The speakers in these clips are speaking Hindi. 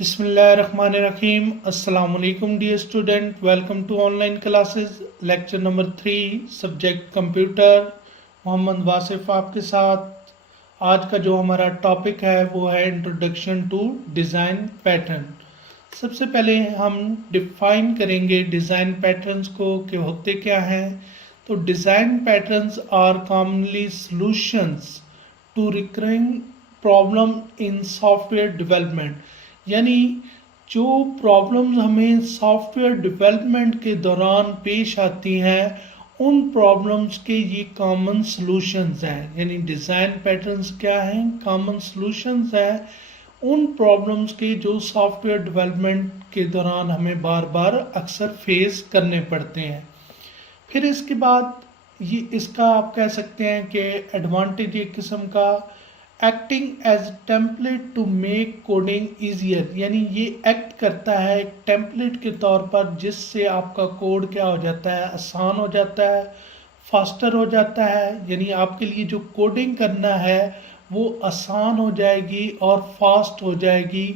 बिस्मिल्लाहिर्रहमानिर्रहीम। अस्सलाम वालेकुम dear student, welcome to online classes. Lecture number 3, subject computer. Mohammad Wasif आपके साथ। आज का जो हमारा टॉपिक है वो है इंट्रोडक्शन टू डिज़ाइन पैटर्न। सबसे पहले हम डिफाइन करेंगे डिज़ाइन पैटर्न्स को कि होते क्या हैं। तो design patterns are commonly solutions to recurring problem in software development, यानी जो प्रॉब्लम्स हमें सॉफ्टवेयर डेवलपमेंट के दौरान पेश आती हैं उन प्रॉब्लम्स के ये कॉमन सॉल्यूशंस हैं। यानी डिज़ाइन पैटर्न्स क्या हैं? कॉमन सॉल्यूशंस हैं उन प्रॉब्लम्स के जो सॉफ्टवेयर डेवलपमेंट के दौरान हमें बार बार अक्सर फेस करने पड़ते हैं। फिर इसके बाद ये इसका आप कह सकते हैं कि एडवांटेज एक किस्म का acting as template to make coding easier, यानी ये एक्ट करता है एक टेम्पलेट के तौर पर जिससे आपका कोड क्या हो जाता है, आसान हो जाता है, फास्टर हो जाता है। यानी आपके लिए जो कोडिंग करना है वो आसान हो जाएगी और फास्ट हो जाएगी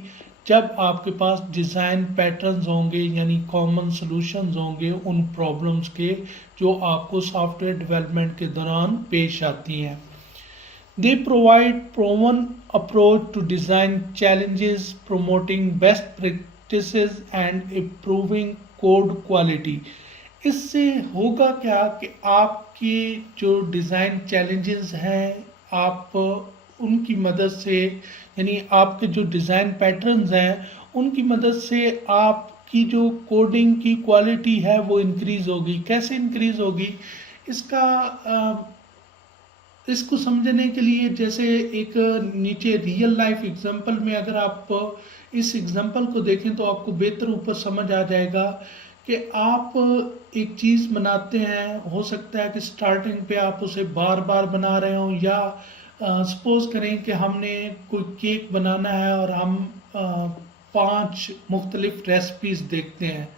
जब आपके पास डिज़ाइन पैटर्न्स होंगे, यानी कॉमन सॉल्यूशंस होंगे उन प्रॉब्लम्स के जो आपको सॉफ्टवेयर डेवलपमेंट के दौरान पेश आती हैं। They provide proven approach to design challenges, promoting best practices and improving code quality। इससे होगा क्या कि आपके जो डिज़ाइन चैलेंजेस हैं आप उनकी मदद से, यानी आपके जो डिज़ाइन पैटर्न्स हैं उनकी मदद से आपकी जो कोडिंग की क्वालिटी है वो इंक्रीज़ होगी। कैसे इंक्रीज़ होगी? इसका इसको समझने के लिए जैसे एक नीचे रियल लाइफ एग्जांपल में अगर आप इस एग्जांपल को देखें तो आपको बेहतर ऊपर समझ आ जाएगा कि आप एक चीज़ बनाते हैं, हो सकता है कि स्टार्टिंग पे आप उसे बार बार बना रहे हो, या सपोज करें कि हमने कोई केक बनाना है और हम 5 मुख्तलिफ रेसिपीज़ देखते हैं।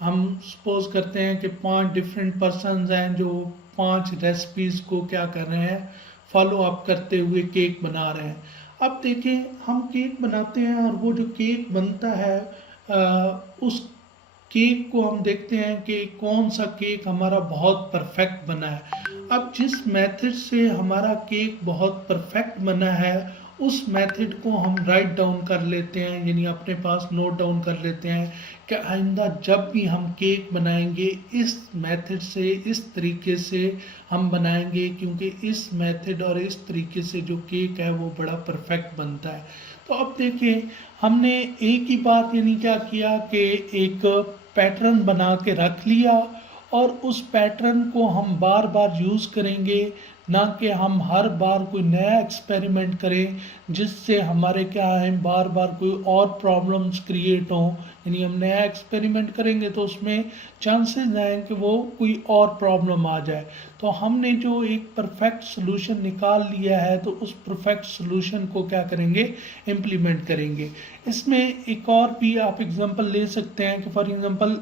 हम सपोज करते हैं कि 5 डिफरेंट पर्सनस हैं जो 5 रेसिपीज़ को क्या कर रहे हैं, फॉलो अप करते हुए केक बना रहे हैं। अब देखें, हम केक बनाते हैं और वो जो केक बनता है उस केक को हम देखते हैं कि कौन सा केक हमारा बहुत परफेक्ट बना है। अब जिस मेथड से हमारा केक बहुत परफेक्ट बना है उस मेथड को हम राइट डाउन कर लेते हैं, यानी अपने पास नोट डाउन कर लेते हैं कि आइंदा जब भी हम केक बनाएंगे इस मेथड से, इस तरीके से हम बनाएंगे, क्योंकि इस मेथड और इस तरीके से जो केक है वो बड़ा परफेक्ट बनता है। तो अब देखिए, हमने एक ही बात यानी क्या किया कि एक पैटर्न बना के रख लिया और उस पैटर्न को हम बार बार यूज़ करेंगे, ना कि हम हर बार कोई नया एक्सपेरिमेंट करें जिससे हमारे क्या है बार बार कोई और प्रॉब्लम्स क्रिएट हों। यानी हम नया एक्सपेरिमेंट करेंगे तो उसमें चांसेस हैं कि वो कोई और प्रॉब्लम आ जाए। तो हमने जो एक परफेक्ट सोल्यूशन निकाल लिया है तो उस परफेक्ट सोल्यूशन को क्या करेंगे, इम्प्लीमेंट करेंगे। इसमें एक और भी आप एग्जांपल ले सकते हैं कि फॉर एग्जांपल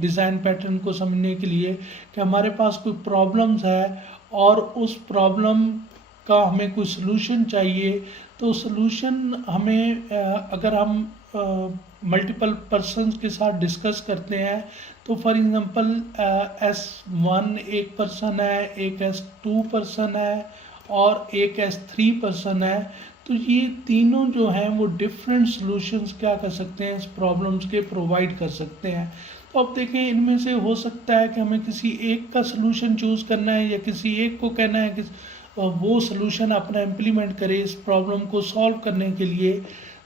डिज़ाइन पैटर्न को समझने के लिए कि हमारे पास कोई प्रॉब्लम्स है और उस प्रॉब्लम का हमें कोई सलूशन चाहिए। तो सलूशन हमें अगर हम मल्टीपल पर्सनस के साथ डिस्कस करते हैं तो फॉर एग्जांपल S1 एक पर्सन है, एक S2 पर्सन है और एक S3 पर्सन है। तो ये तीनों जो हैं वो डिफरेंट सॉल्यूशंस क्या कर सकते हैं, इस प्रॉब्लम्स के प्रोवाइड कर सकते हैं। तो अब देखें, इनमें से हो सकता है कि हमें किसी एक का सलूशन चूज़ करना है या किसी एक को कहना है कि वो सलूशन अपना इम्प्लीमेंट करे इस प्रॉब्लम को सॉल्व करने के लिए।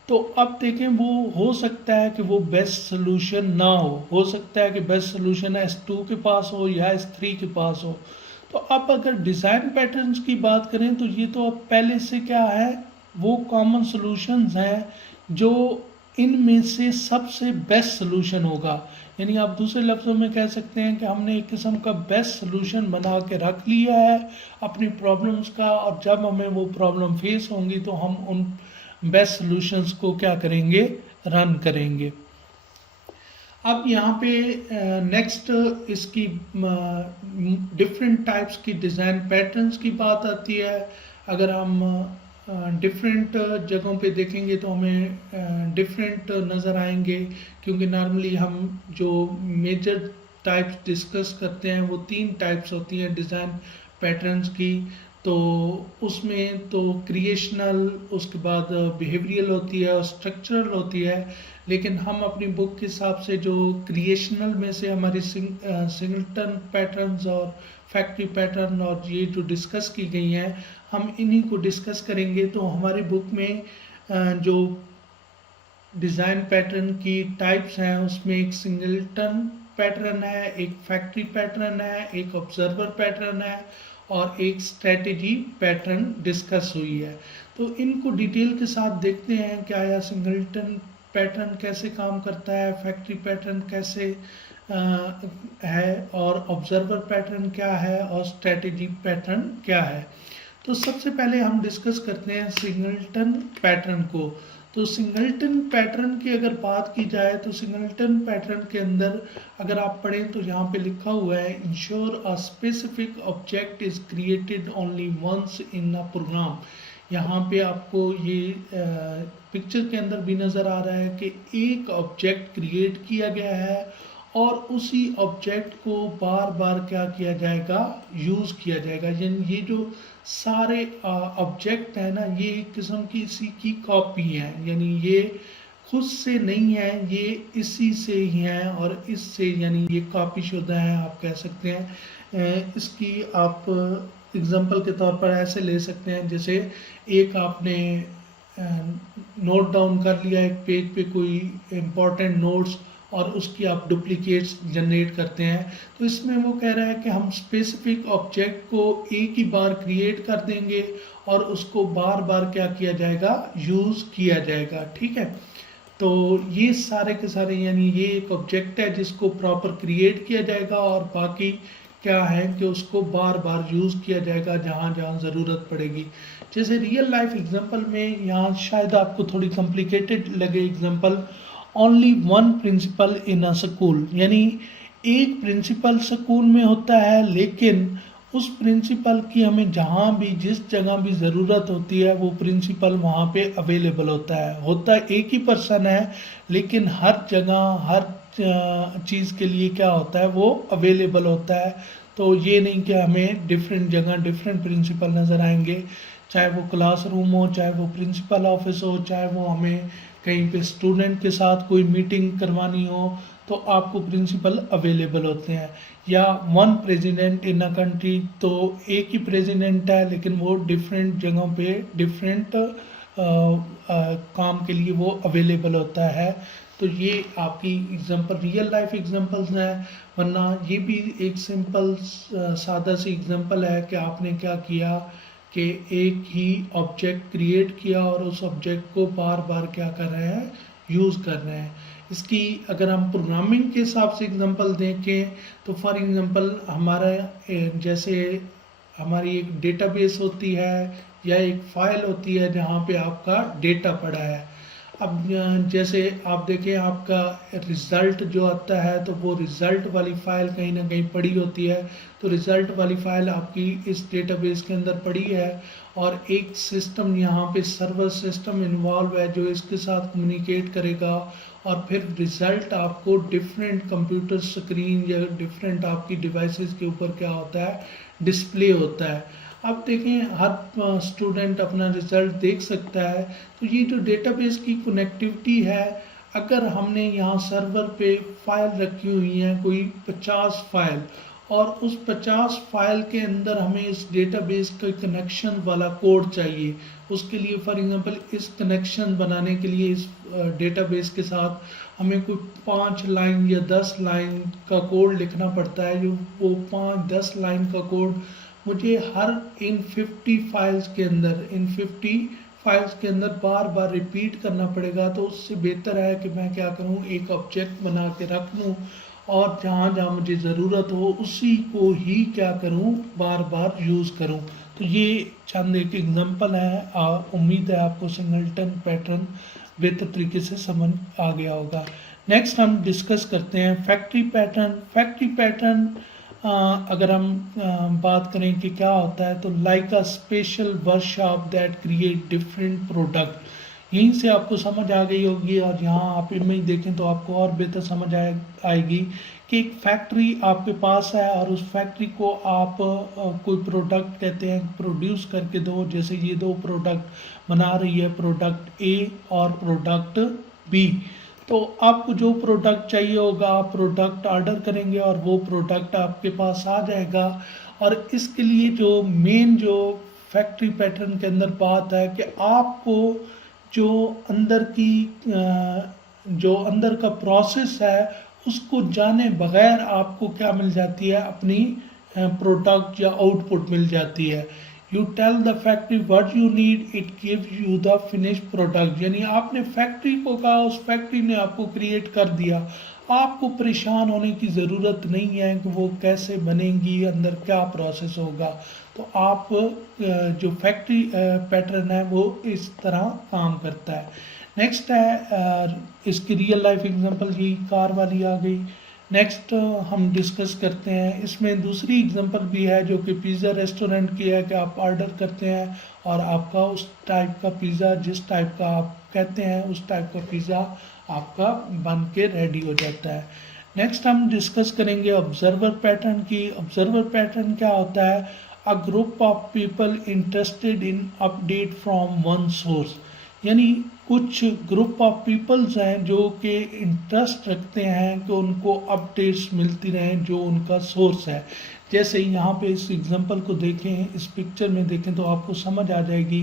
तो अब देखें, वो हो सकता है कि वो बेस्ट सलूशन ना हो सकता है कि बेस्ट सलूशन S2 के पास हो या S3 के पास हो। तो अब अगर डिज़ाइन पैटर्न्स की बात करें तो ये तो अब पहले से क्या है, वो कॉमन सॉल्यूशंस हैं जो इनमें से सबसे बेस्ट सलूशन होगा। यानी आप दूसरे लफ्ज़ों में कह सकते हैं कि हमने एक किस्म का बेस्ट सलूशन बना के रख लिया है अपनी प्रॉब्लम्स का, और जब हमें वो प्रॉब्लम फेस होंगी तो हम उन बेस्ट सलूशंस को क्या करेंगे, रन करेंगे। अब यहाँ पे नेक्स्ट इसकी डिफरेंट टाइप्स की डिज़ाइन पैटर्न्स की बात आती है। अगर हम डिफरेंट जगहों पे देखेंगे तो हमें डिफरेंट नज़र आएंगे, क्योंकि नॉर्मली हम जो मेजर टाइप्स डिस्कस करते हैं वो 3 टाइप्स होती हैं डिज़ाइन पैटर्न्स की। तो उसमें तो क्रिएशनल, उसके बाद बिहेवियरल होती है और स्ट्रक्चरल होती है। लेकिन हम अपनी बुक के हिसाब से जो क्रिएशनल में से हमारी सिंगलटन पैटर्न्स और फैक्ट्री पैटर्न और ये जो डिस्कस की गई हैं, हम इन्हीं को डिस्कस करेंगे। तो हमारी बुक में जो डिज़ाइन पैटर्न की टाइप्स हैं उसमें एक सिंगलटन पैटर्न है, एक फैक्ट्री पैटर्न है, एक ऑब्जर्वर पैटर्न है और एक स्ट्रेटेजी पैटर्न डिस्कस हुई है। तो इनको डिटेल के साथ देखते हैं, क्या यह सिंगलटन पैटर्न कैसे काम करता है, फैक्ट्री पैटर्न कैसे है, और ऑब्जर्वर पैटर्न क्या है और स्ट्रेटेजी पैटर्न क्या है। तो सबसे पहले हम डिस्कस करते हैं सिंगलटन पैटर्न को। तो सिंगलटन पैटर्न की अगर बात की जाए तो सिंगलटन पैटर्न के अंदर अगर आप पढ़ें तो यहाँ पे लिखा हुआ है, ensure a specific object is created only once in a program. यहाँ पे आपको ये पिक्चर के अंदर भी नज़र आ रहा है कि एक ऑब्जेक्ट क्रिएट किया गया है और उसी ऑब्जेक्ट को बार बार क्या किया जाएगा, यूज़ किया जाएगा। यानी ये जो सारे ऑब्जेक्ट है ना, ये एक किस्म की इसी की कॉपी है, यानी ये खुद से नहीं है, ये इसी से ही है और इससे, यानी ये कॉपी शुदा है आप कह सकते हैं। इसकी आप एग्जांपल के तौर पर ऐसे ले सकते हैं, जैसे एक आपने नोट डाउन कर लिया एक पेज पे कोई इम्पोर्टेंट नोट्स और उसकी आप डुप्लीकेट्स जनरेट करते हैं। तो इसमें वो कह रहा है कि हम स्पेसिफिक ऑब्जेक्ट को एक ही बार क्रिएट कर देंगे और उसको बार बार क्या किया जाएगा, यूज़ किया जाएगा। ठीक है, तो ये सारे के सारे, यानी ये एक ऑब्जेक्ट है जिसको प्रॉपर क्रिएट किया जाएगा और बाकी क्या है कि उसको बार बार यूज़ किया जाएगा जहाँ जहाँ ज़रूरत पड़ेगी। जैसे रियल लाइफ एग्जांपल में, यहाँ शायद आपको थोड़ी कॉम्प्लिकेटेड लगे example, only one principal in a school, यानी एक प्रिंसिपल स्कूल में होता है, लेकिन उस प्रिंसिपल की हमें जहाँ भी जिस जगह भी ज़रूरत होती है वो प्रिंसिपल वहाँ पे अवेलेबल होता है एक ही पर्सन है, लेकिन हर जगह हर चीज़ के लिए क्या होता है, वो अवेलेबल होता है। तो ये नहीं कि हमें डिफरेंट जगह डिफरेंट प्रिंसिपल नज़र आएंगे, चाहे वो क्लासरूम हो, चाहे वो प्रिंसिपल ऑफिस हो, चाहे वो हमें कहीं पे स्टूडेंट के साथ कोई मीटिंग करवानी हो, तो आपको प्रिंसिपल अवेलेबल होते हैं। या one president in a country, तो एक ही प्रेसिडेंट है लेकिन वो डिफरेंट जगहों पे डिफरेंट काम के लिए वो अवेलेबल होता है। तो ये आपकी एग्जांपल रियल लाइफ एग्जांपल्स हैं, वरना ये भी एक सिंपल सादा सी एग्जांपल है कि आपने क्या किया कि एक ही ऑब्जेक्ट क्रिएट किया और उस ऑब्जेक्ट को बार बार क्या कर रहे हैं, यूज़ कर रहे हैं। इसकी अगर हम प्रोग्रामिंग के हिसाब से एग्जांपल देखें तो फॉर एग्जांपल हमारा जैसे हमारी एक डेटाबेस होती है या एक फाइल होती है जहाँ पे आपका डेटा पड़ा है। अब जैसे आप देखें आपका रिज़ल्ट जो आता है तो वो रिज़ल्ट वाली फ़ाइल कहीं ना कहीं पड़ी होती है, तो रिज़ल्ट वाली फ़ाइल आपकी इस डेटाबेस के अंदर पड़ी है और एक सिस्टम यहाँ पे सर्वर सिस्टम इन्वॉल्व है जो इसके साथ कम्युनिकेट करेगा और फिर रिज़ल्ट आपको डिफरेंट कंप्यूटर स्क्रीन या डिफरेंट आपकी डिवाइसेस के ऊपर क्या होता है, डिस्प्ले होता है। अब देखें हर स्टूडेंट अपना रिज़ल्ट देख सकता है। तो ये जो डेटाबेस की कनेक्टिविटी है, अगर हमने यहाँ सर्वर पे फाइल रखी हुई है कोई 50 फाइल और उस 50 फाइल के अंदर हमें इस डेटाबेस का कनेक्शन वाला कोड चाहिए, उसके लिए फॉर एग्जांपल इस कनेक्शन बनाने के लिए इस डेटाबेस के साथ हमें कोई 5 लाइन या 10 लाइन का कोड लिखना पड़ता है। जो वो 5-10 लाइन का कोड मुझे हर इन 50 फाइल्स के अंदर बार बार रिपीट करना पड़ेगा। तो उससे बेहतर है कि मैं क्या करूं, एक ऑब्जेक्ट बना के रख लूं और जहाँ जहाँ मुझे ज़रूरत हो उसी को ही क्या करूं, बार बार यूज़ करूं। तो ये चंद एक एग्जांपल है। उम्मीद है आपको सिंगलटन पैटर्न बेहतर तरीके से समझ आ गया होगा। नेक्स्ट हम डिस्कस करते हैं फैक्ट्री पैटर्न। फैक्ट्री पैटर्न अगर हम बात करें कि क्या होता है, तो like a special workshop that create different product, यहीं से आपको समझ आ गई होगी। और यहाँ आप इमेज देखें तो आपको और बेहतर समझ आएगी कि एक फैक्ट्री आपके पास है और उस फैक्ट्री को आप कोई प्रोडक्ट कहते हैं प्रोड्यूस करके दो। जैसे ये दो प्रोडक्ट बना रही है, प्रोडक्ट ए और प्रोडक्ट बी। तो आपको जो प्रोडक्ट चाहिए होगा आप प्रोडक्ट ऑर्डर करेंगे और वो प्रोडक्ट आपके पास आ जाएगा। और इसके लिए जो मेन जो फैक्ट्री पैटर्न के अंदर बात है कि आपको जो अंदर की जो अंदर का प्रोसेस है उसको जाने बगैर आपको क्या मिल जाती है, अपनी प्रोडक्ट या आउटपुट मिल जाती है। You tell the factory what you need, it give you the finish product. यानी आपने फैक्ट्री को कहा, उस फैक्ट्री ने आपको क्रिएट कर दिया। आपको परेशान होने की ज़रूरत नहीं है कि वो कैसे बनेंगी, अंदर क्या प्रोसेस होगा। तो आप जो फैक्ट्री पैटर्न है वो इस तरह काम करता है। नेक्स्ट है इसकी रियल लाइफ एग्जांपल, ये कार वाली आ गई। नेक्स्ट हम डिस्कस करते हैं, इसमें दूसरी एग्जांपल भी है जो कि पिज़्ज़ा रेस्टोरेंट की है कि आप ऑर्डर करते हैं और आपका उस टाइप का पिज़्ज़ा, जिस टाइप का आप कहते हैं उस टाइप का पिज़्ज़ा आपका बन के रेडी हो जाता है। नेक्स्ट हम डिस्कस करेंगे ऑब्जर्वर पैटर्न की। ऑब्जर्वर पैटर्न क्या होता है, a group of people interested in update from one source. यानी कुछ ग्रुप ऑफ पीपल्स हैं जो कि इंटरेस्ट रखते हैं कि उनको अपडेट्स मिलती रहें जो उनका सोर्स है। जैसे यहाँ पे इस एग्जांपल को देखें, इस पिक्चर में देखें तो आपको समझ आ जाएगी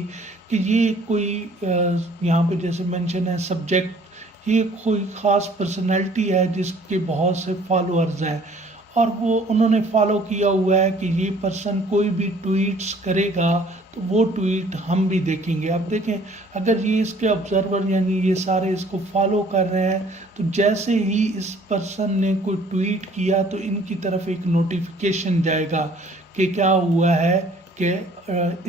कि ये कोई यहाँ पे जैसे मेंशन है सब्जेक्ट, ये कोई ख़ास पर्सनैलिटी है जिसके बहुत से फॉलोअर्स हैं और वो उन्होंने फॉलो किया हुआ है कि ये पर्सन कोई भी ट्वीट्स करेगा तो वो ट्वीट हम भी देखेंगे। अब देखें, अगर ये इसके ऑब्जर्वर यानी ये सारे इसको फॉलो कर रहे हैं तो जैसे ही इस पर्सन ने कोई ट्वीट किया तो इनकी तरफ एक नोटिफिकेशन जाएगा कि क्या हुआ है कि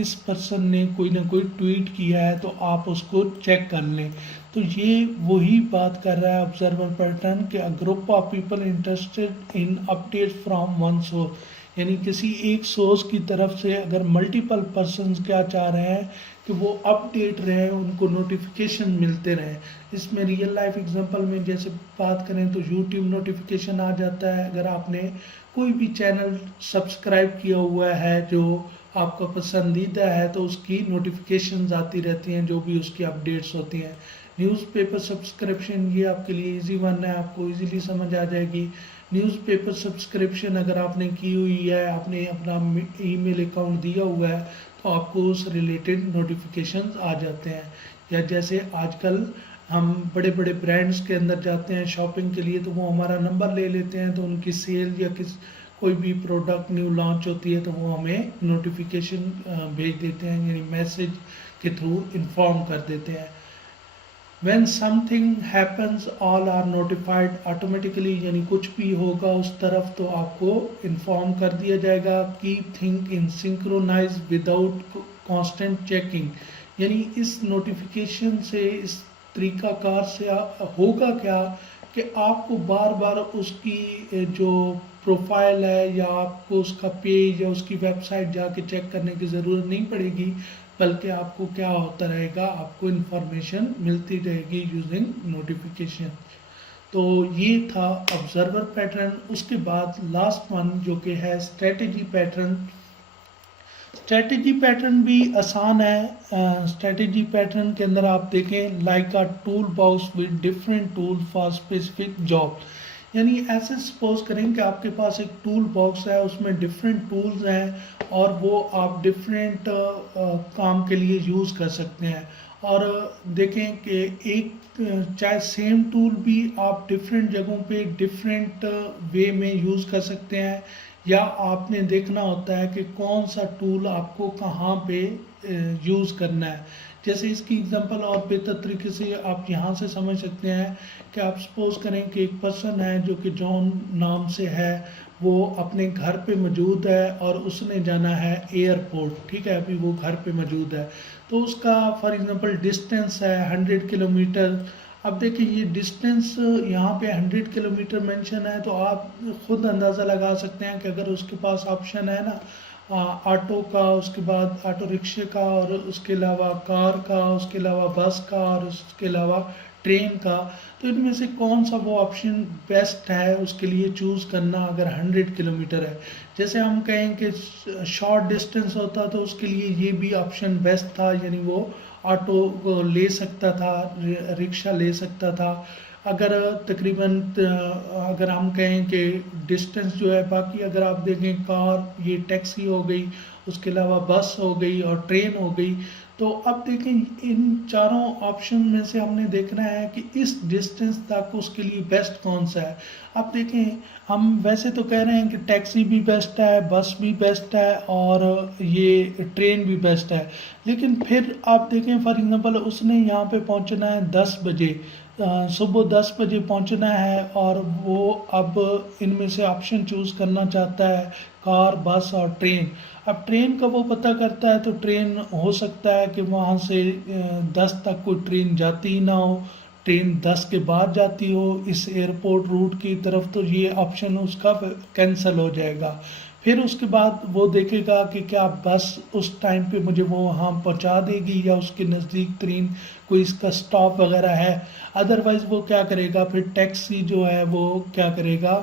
इस पर्सन ने कोई ना कोई ट्वीट किया है तो आप उसको चेक कर लें। तो ये वही बात कर रहा है ऑब्जर्वर पैटर्न कि a group of people interested in update from one source, यानी किसी एक सोर्स की तरफ से अगर मल्टीपल पर्सन क्या चाह रहे हैं कि वो अपडेट रहे, उनको नोटिफिकेशन मिलते रहे। इसमें रियल लाइफ एग्जांपल में जैसे बात करें तो यूट्यूब नोटिफिकेशन आ जाता है। अगर आपने कोई भी चैनल सब्सक्राइब किया हुआ है जो आपका पसंदीदा है तो उसकी नोटिफिकेशंस आती रहती हैं, जो भी उसकी अपडेट्स होती हैं। न्यूज़पेपर सब्सक्रिप्शन, ये आपके लिए इजी वन है, आपको इजीली समझ आ जाएगी। न्यूज़पेपर सब्सक्रिप्शन अगर आपने की हुई है, आपने अपना ईमेल अकाउंट दिया हुआ है तो आपको उस रिलेटेड नोटिफिकेशंस आ जाते हैं। या जैसे आजकल हम बड़े बड़े ब्रांड्स के अंदर जाते हैं शॉपिंग के लिए तो वो हमारा नंबर ले लेते हैं, तो उनकी सेल या कोई भी प्रोडक्ट न्यू लॉन्च होती है तो वो हमें नोटिफिकेशन भेज देते हैं, यानी मैसेज के थ्रू इन्फॉर्म कर देते हैं। When something happens all are notified automatically, यानी कुछ भी होगा उस तरफ तो आपको इन्फॉर्म कर दिया जाएगा। Keep things in synchronize without constant checking, यानी इस नोटिफिकेशन से इस तरीकाकार से होगा क्या कि आपको बार बार उसकी जो प्रोफाइल है या आपको उसका पेज या उसकी वेबसाइट जाके चेक करने की ज़रूरत नहीं पड़ेगी, बल्कि आपको क्या होता रहेगा, आपको इन्फॉर्मेशन मिलती रहेगी यूजिंग नोटिफिकेशन। तो ये था ऑब्जर्वर पैटर्न। उसके बाद लास्ट वन जो कि है स्ट्रेटजी पैटर्न। स्ट्रेटजी पैटर्न भी आसान है। स्ट्रेटजी पैटर्न के अंदर आप देखें like a tool box with different tool for specific job, यानी ऐसे सपोज करें कि आपके पास एक टूल बॉक्स है, उसमें डिफरेंट टूल्स हैं और वो आप डिफरेंट काम के लिए यूज़ कर सकते हैं। और देखें कि एक चाहे सेम टूल भी आप डिफरेंट जगहों पे डिफरेंट वे में यूज़ कर सकते हैं, या आपने देखना होता है कि कौन सा टूल आपको कहाँ पे यूज़ करना है। जैसे इसकी एग्जांपल और बेहतर तरीके से आप यहाँ से समझ सकते हैं कि आप सपोज करें कि एक पर्सन है जो कि जॉन नाम से है, वो अपने घर पे मौजूद है और उसने जाना है एयरपोर्ट, ठीक है, अभी वो घर पे मौजूद है। तो उसका फॉर एग्जांपल डिस्टेंस है 100 किलोमीटर। अब देखिए ये डिस्टेंस यहाँ पे 100 किलोमीटर मेंशन है, तो आप खुद अंदाज़ा लगा सकते हैं कि अगर उसके पास ऑप्शन है ना ऑटो का, उसके बाद ऑटो रिक्शे का, और उसके अलावा कार का, उसके अलावा बस का, और उसके अलावा ट्रेन का, तो इनमें से कौन सा वो ऑप्शन बेस्ट है उसके लिए चूज़ करना अगर 100 किलोमीटर है। जैसे हम कहें कि शॉर्ट डिस्टेंस होता तो उसके लिए ये भी ऑप्शन बेस्ट था, यानी वो ऑटो को ले सकता था, रिक्शा ले सकता था। अगर तकरीबन अगर हम कहें कि डिस्टेंस जो है, बाकी अगर आप देखें कार, ये टैक्सी हो गई, उसके अलावा बस हो गई और ट्रेन हो गई। तो अब देखें इन चारों ऑप्शन में से हमने देखना है कि इस डिस्टेंस तक उसके लिए बेस्ट कौन सा है। अब देखें हम वैसे तो कह रहे हैं कि टैक्सी भी बेस्ट है, बस भी बेस्ट है और ये ट्रेन भी बेस्ट है, लेकिन फिर आप देखें फॉर एग्जांपल उसने यहाँ पे पहुँचना है 10 बजे, सुबह 10 बजे पहुंचना है, और वो अब इनमें से ऑप्शन चूज़ करना चाहता है कार, बस और ट्रेन। अब ट्रेन का वो पता करता है तो ट्रेन हो सकता है कि वहाँ से 10 तक कोई ट्रेन जाती ही ना हो, ट्रेन 10 के बाद जाती हो इस एयरपोर्ट रूट की तरफ, तो ये ऑप्शन उसका कैंसिल हो जाएगा। फिर उसके बाद वो देखेगा कि क्या बस उस टाइम पे मुझे वो वहाँ पहुँचा देगी या उसके नज़दीक तरीन कोई इसका स्टॉप वगैरह है। अदरवाइज़ वो क्या करेगा, फिर टैक्सी जो है वो क्या करेगा,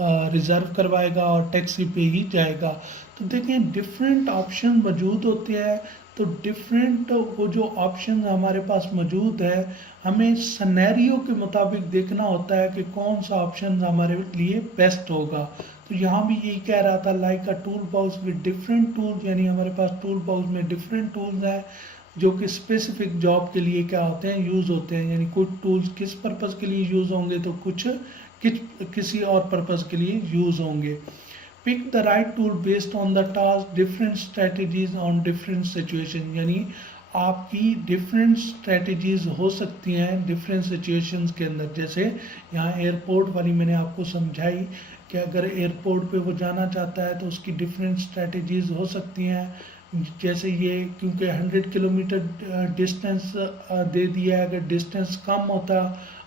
रिज़र्व करवाएगा और टैक्सी पे ही जाएगा। तो देखें डिफरेंट ऑप्शन मौजूद होते हैं, तो डिफरेंट वो जो ऑप्शन हमारे पास मौजूद है, हमें सिनेरियो के मुताबिक देखना होता है कि कौन सा ऑप्शन हमारे लिए बेस्ट होगा। तो यहाँ भी यही कह रहा था, like a tool box with different tools, यानी हमारे पास टूल बॉक्स में डिफरेंट टूल्स हैं जो कि स्पेसिफिक जॉब के लिए क्या होते हैं, यूज़ होते हैं। यानी कुछ टूल्स किस पर्पज़ के लिए यूज़ होंगे तो कुछ किसी और पर्पज़ के लिए यूज़ होंगे। Pick the right tool based on the task, different strategies on different situation, यानी आपकी डिफरेंट स्ट्रेटजीज हो सकती हैं डिफरेंट सिचुएशंस के अंदर। जैसे यहाँ एयरपोर्ट वाली मैंने आपको समझाई कि अगर एयरपोर्ट पे वो जाना चाहता है तो उसकी डिफरेंट स्ट्रेटजीज हो सकती हैं। जैसे ये क्योंकि 100 किलोमीटर डिस्टेंस दे दिया है, अगर डिस्टेंस कम होता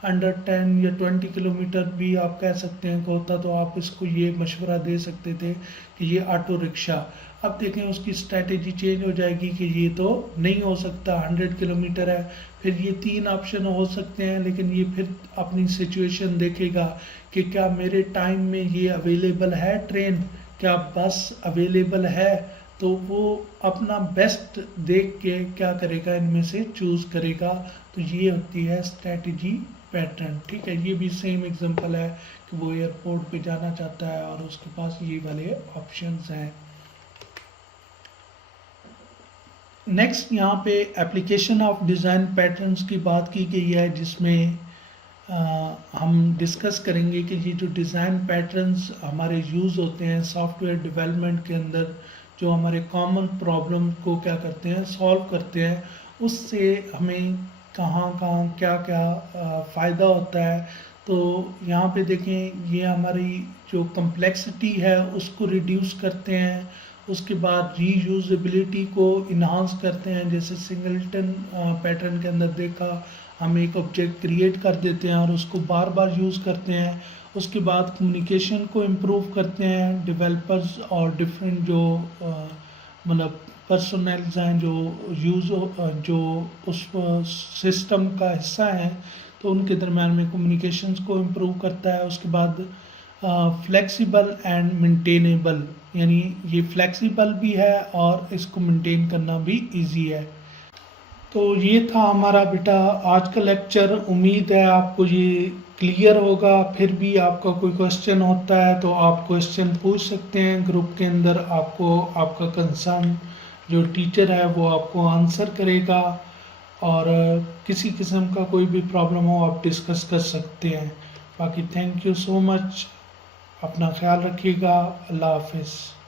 अंडर 10 या 20 किलोमीटर भी आप कह सकते हैं कि होता, तो आप इसको ये मशवरा दे सकते थे कि ये ऑटो रिक्शा। अब देखें उसकी स्ट्रेटेजी चेंज हो जाएगी कि ये तो नहीं हो सकता, 100 किलोमीटर है। फिर ये 3 ऑप्शन हो सकते हैं, लेकिन ये फिर अपनी सिचुएशन देखेगा कि क्या मेरे टाइम में ये अवेलेबल है ट्रेन, क्या बस अवेलेबल है, तो वो अपना बेस्ट देख के क्या करेगा, इनमें से चूज़ करेगा। तो ये होती है स्ट्रेटजी पैटर्न। ठीक है, ये भी सेम एग्जांपल है कि वो एयरपोर्ट पे जाना चाहता है और उसके पास ये वाले ऑप्शंस हैं। नेक्स्ट यहाँ पे एप्लीकेशन ऑफ डिज़ाइन पैटर्न्स की बात की गई है, जिसमें हम डिस्कस करेंगे कि ये जो डिज़ाइन पैटर्न्स हमारे यूज़ होते हैं सॉफ्टवेयर डेवलपमेंट के अंदर, जो हमारे कॉमन प्रॉब्लम को क्या करते हैं, सॉल्व करते हैं, उससे हमें कहाँ कहाँ क्या क्या फ़ायदा होता है। तो यहाँ पे देखें ये हमारी जो कम्प्लेक्सिटी है उसको रिड्यूस करते हैं, उसके बाद रीयूजेबिलिटी को इन्हांस करते हैं। जैसे सिंगलटन पैटर्न के अंदर देखा, हम एक ऑब्जेक्ट क्रिएट कर देते हैं और उसको बार बार यूज़ करते हैं। उसके बाद कम्युनिकेशन को इम्प्रूव करते हैं डेवलपर्स और डिफरेंट जो मतलब पर्सनल्स हैं जो उस सिस्टम का हिस्सा हैं, तो उनके दरम्यान में कम्युनिकेशंस को इम्प्रूव करता है। उसके बाद फ्लेक्सिबल एंड मेंटेनेबल, यानी ये फ्लेक्सिबल भी है और इसको मेंटेन करना भी इजी है। तो ये था हमारा बेटा आज का लेक्चर। उम्मीद है आपको ये क्लियर होगा। फिर भी आपका कोई क्वेश्चन होता है तो आप क्वेश्चन पूछ सकते हैं ग्रुप के अंदर। आपको आपका कंसर्न जो टीचर है वो आपको आंसर करेगा, और किसी किस्म का कोई भी प्रॉब्लम हो आप डिस्कस कर सकते हैं। बाकी थैंक यू सो मच, अपना ख्याल रखिएगा। अल्लाह हाफिज़।